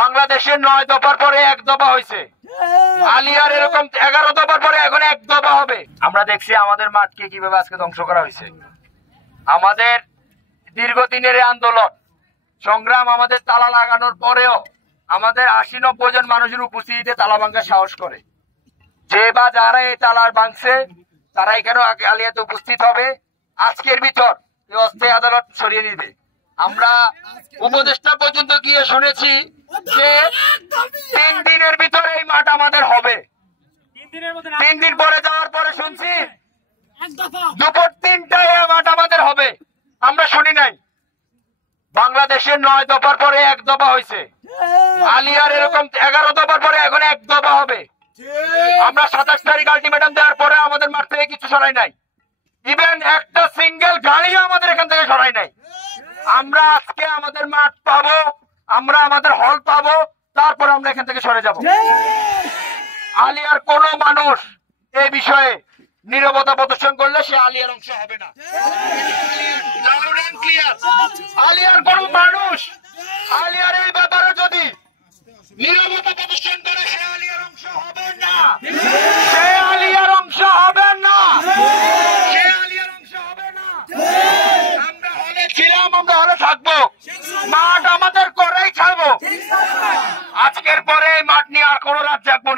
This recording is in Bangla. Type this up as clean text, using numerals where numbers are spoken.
বাংলাদেশের 9 দফার পরে 1 দফা হয়েছে, আলিয়ার এরকম 11 দফার পরে এখন 1 দফা হবে। আমরা দেখছি আমাদের মাঠকে কিভাবে আজকে ধ্বংস করা হয়েছে। আমাদের দীর্ঘদিনের আন্দোলন সংগ্রাম, আমাদের তালা লাগানোর পরেও আমাদের 80-90 জন মানুষের উপস্থিতিতে তালা ভাঙার সাহস করে। যে বা যারা এই তালার ভাঙছে তারা এখানে আলিয়াতে উপস্থিত হবে। আজকের ভিতর অস্থায়ী আদালত সরিয়ে দিবে। আমরা উপদেষ্টা পর্যন্ত গিয়ে শুনেছি যে 3 দিনের ভিতরে এই মাঠ আমাদের হবে। 3 দিন পরে যাওয়ার পরে শুনছি দুপুর 3টায় এই মাঠ আমাদের হবে। আমরা শুনি নাই। বাংলাদেশের 9 দফার পরে 1 দফা হয়েছে, আলিয়ার এরকম 11 দফার পরে এখন 1 দফা হবে। আমরা 27 তারিখ আলটিমেটাম দেওয়ার পরে আমাদের মাঠ থেকে কিছু সরাই নাই, ইভেন একটা সিঙ্গেল গাড়িও আমাদের এখান থেকে সরাই নাই। আমরা আজকে আমাদের মাঠ পাবো, আমরা আমাদের হল পাবো, তারপর আমরা এখান থেকে সরে যাব। আলিয়ার কোন মানুষ এই বিষয়ে নীরবতা প্রদর্শন করলে সে আলিয়ার অংশ হবে না। আলিয়ার কোন মানুষ আলিয়ার এই ব্যাপারে যদি নীরবতা প্রদর্শন করে সে আলিয়ার অংশ হবে না, সে আলিয়ার অংশ হবে না, সে আলিয়ার অংশ হবে না। আমরা হলে ছিলাম, আমরা হলে থাকবো, মাঠ আমাদের করেই ছাড়বো। আজকের পরে মাঠ নিয়ে আর কোন রাত জাগবো